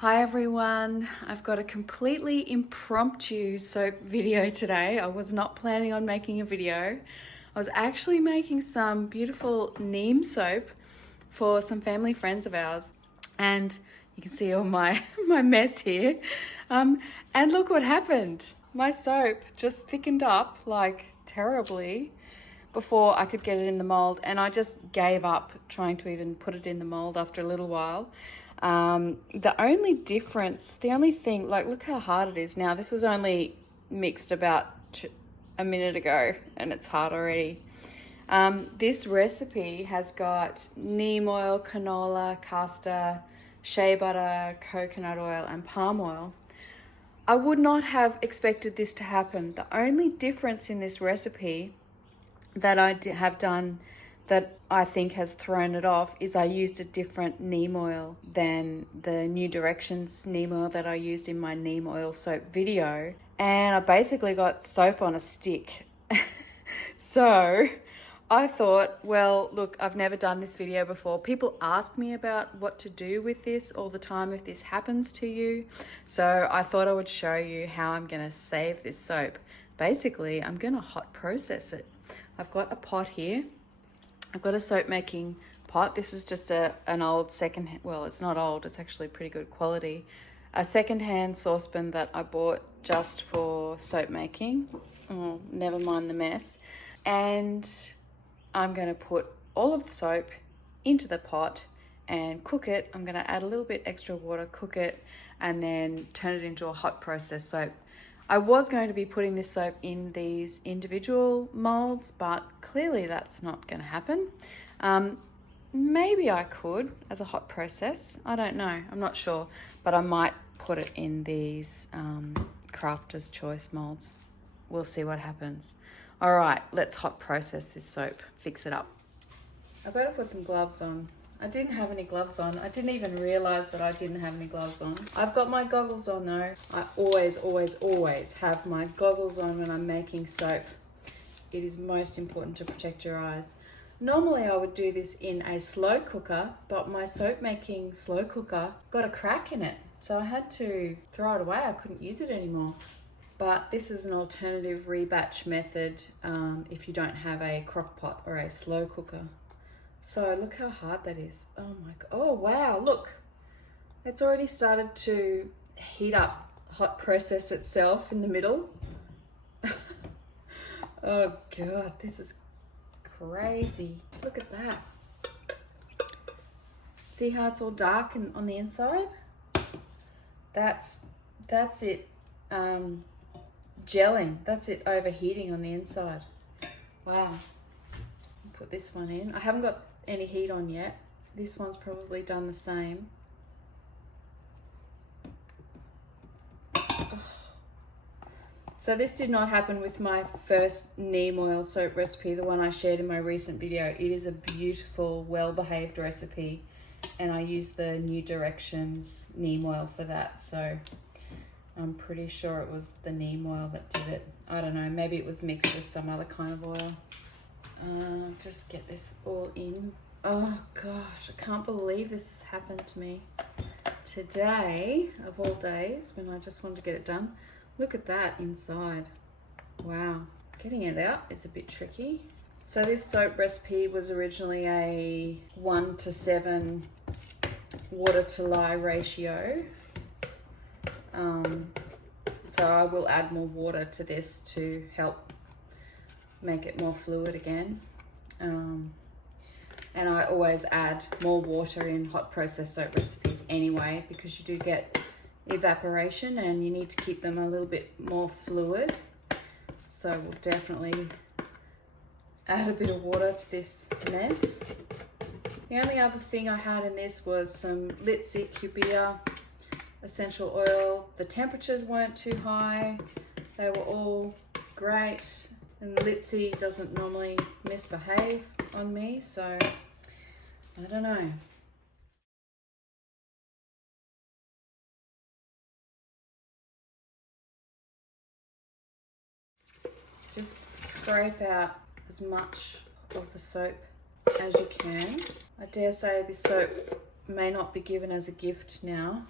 Hi everyone, I've got a completely impromptu soap video today. I was not planning on making a video. I was actually making some beautiful neem soap for some family friends of ours. And you can see all my, my mess here. And look what happened. My soap just thickened up like terribly before I could get it in the mold, and I just gave up trying to even put it in the mold after a little while. The only difference, the only thing, like look how hard it is now. This was only mixed about a minute ago and it's hard already. This recipe has got neem oil, canola, castor, shea butter, coconut oil and palm oil. I would not have expected this to happen. The only difference in this recipe that I have done that I think has thrown it off is I used a different neem oil than the New Directions neem oil that I used in my neem oil soap video. And I basically got soap on a stick. So I thought, well, look, I've never done this video before. People ask me about what to do with this all the time if this happens to you. So I thought I would show you how I'm gonna save this soap. Basically, I'm gonna hot process it. I've got a pot here. I've got a soap making pot. This is just an old second, well, it's not old, it's actually pretty good quality. A secondhand saucepan that I bought just for soap making. Oh, never mind the mess. And I'm gonna put all of the soap into the pot and cook it. I'm gonna add a little bit extra water, cook it, and then turn it into a hot process soap. I was going to be putting this soap in these individual molds, but clearly that's not going to happen. Maybe I could as a hot process. I don't know. I'm not sure, but I might put it in these Crafter's Choice molds. We'll see what happens. All right, let's hot process this soap, fix it up. I better put some gloves on. I didn't have any gloves on. I didn't even realize that I didn't have any gloves on. I've got my goggles on though. I always have my goggles on when I'm making soap. It is most important to protect your eyes. Normally I would do this in a slow cooker, but my soap making slow cooker got a crack in it. So I had to throw it away. I couldn't use it anymore. But this is an alternative rebatch method if you don't have a crock pot or a slow cooker. So look how hard that is. Oh my God. Oh wow, look. It's already started to heat up, hot process itself in the middle. Oh God, this is crazy. Look at that. See how it's all dark and on the inside? That's it gelling. That's it overheating on the inside. Wow. Put this one in. I haven't got any heat on yet. This one's probably done the same. So this did not happen with my first neem oil soap recipe, the one I shared in my recent video. It is a beautiful, well-behaved recipe, and I used the New Directions neem oil for that. So I'm pretty sure it was the neem oil that did it. I don't know, maybe it was mixed with some other kind of oil. Just get this all in. Oh gosh, I can't believe this has happened to me today of all days when I just wanted to get it done. Look at that inside. Wow, getting it out is a bit tricky. So this soap recipe was originally a 1:7 water to lye ratio. So I will add more water to this to help make it more fluid again. And I always add more water in hot process soap recipes anyway, because you do get evaporation and you need to keep them a little bit more fluid. So we'll definitely add a bit of water to this mess. The only other thing I had in this was some Litzy Cubia essential oil. The temperatures weren't too high. They were all great. And Litzy doesn't normally misbehave on me, so I don't know. Just scrape out as much of the soap as you can. I dare say this soap may not be given as a gift now.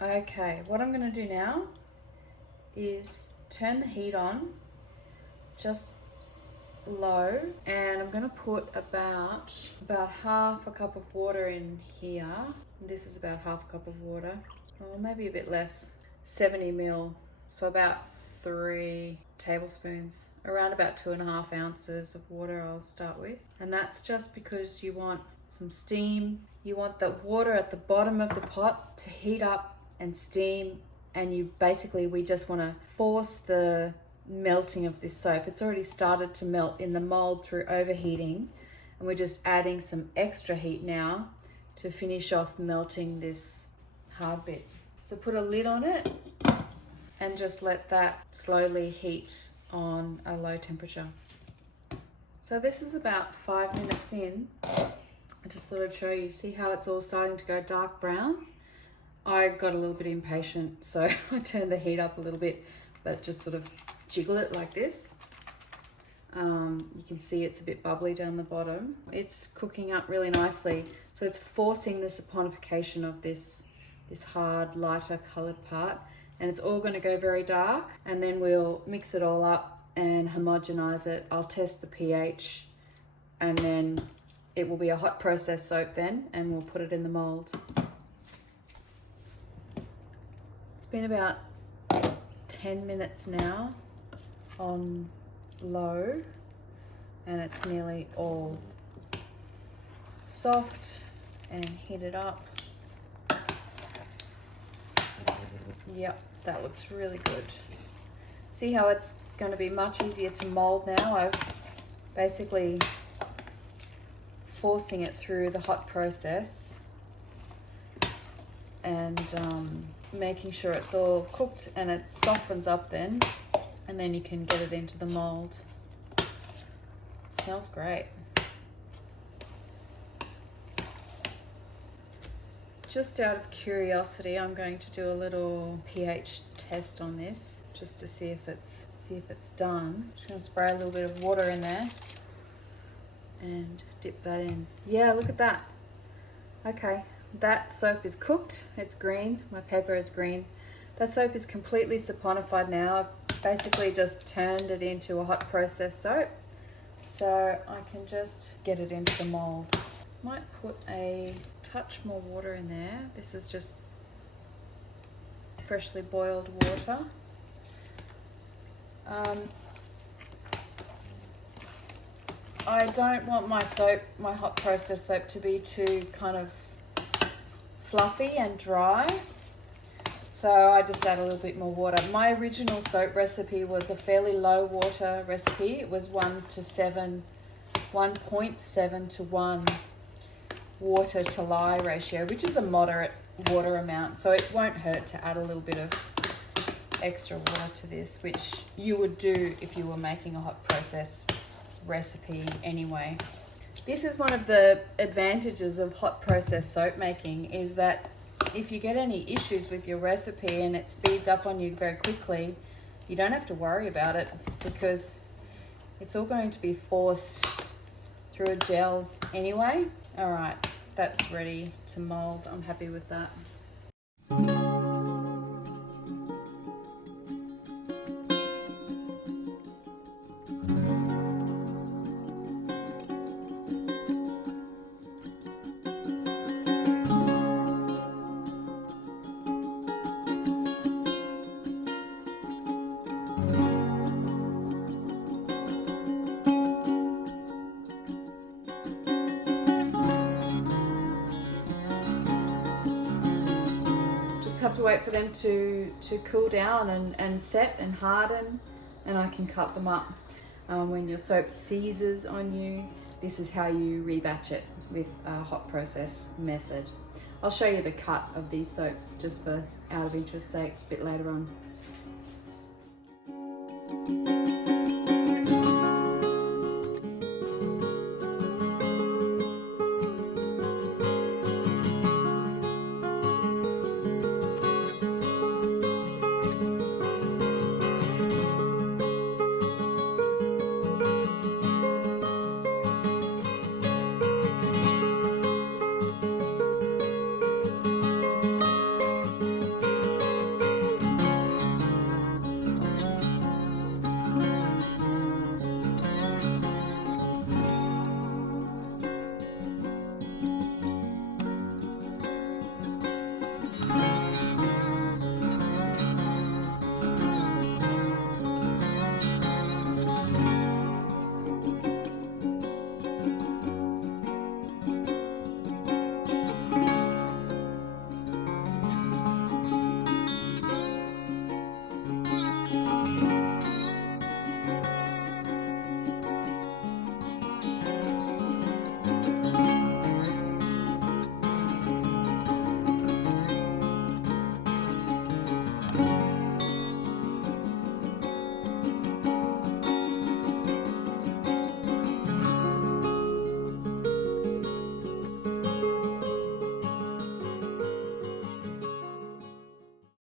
Okay, what I'm going to do now is turn the heat on just low, and I'm going to put about half a cup of water in here. This is about half a cup of water, or maybe a bit less, 70 ml, so about 3 tablespoons, around about 2.5 ounces of water I'll start with. And that's just because you want some steam. You want the water at the bottom of the pot to heat up and steam, and we just want to force the melting of this soap. It's already started to melt in the mold through overheating, and we're just adding some extra heat now to finish off melting this hard bit. So put a lid on it and just let that slowly heat on a low temperature. So this is about 5 minutes in. I just thought I'd show you. See how it's all starting to go dark brown? I got a little bit impatient, so I turned the heat up a little bit, but just sort of jiggle it like this. You can see it's a bit bubbly down the bottom. It's cooking up really nicely. So it's forcing the saponification of this hard, lighter colored part, and it's all going to go very dark, and then we'll mix it all up and homogenize it. I'll test the pH, and then it will be a hot process soap then, and we'll put it in the mold. It's been about 10 minutes now on low, and it's nearly all soft and heated up. Yep, that looks really good. See how it's going to be much easier to mold now? I've basically forcing it through the hot process and making sure it's all cooked, and it softens up then, and then you can get it into the mold. It smells great. Just out of curiosity, I'm going to do a little pH test on this just to see if it's done. Just going to spray a little bit of water in there and dip that in. Yeah, look at that. Okay, that soap is cooked. It's green. My paper is green. That soap is completely saponified now. I've basically just turned it into a hot process soap. So I can just get it into the molds. Might put a touch more water in there. This is just freshly boiled water. I don't want my hot process soap to be too kind of fluffy and dry, so I just add a little bit more water. My original soap recipe was a fairly low water recipe. It was 1.7 to 1 water to lye ratio, which is a moderate water amount, so it won't hurt to add a little bit of extra water to this, which you would do if you were making a hot process recipe anyway. This is one of the advantages of hot process soap making, is that if you get any issues with your recipe and it speeds up on you very quickly, you don't have to worry about it, because it's all going to be forced through a gel anyway. All right, that's ready to mold. I'm happy with that. Have to wait for them to cool down and set and harden, and I can cut them up. When your soap seizes on you, this is how you rebatch it with a hot process method. I'll show you the cut of these soaps just for out of interest sake a bit later on.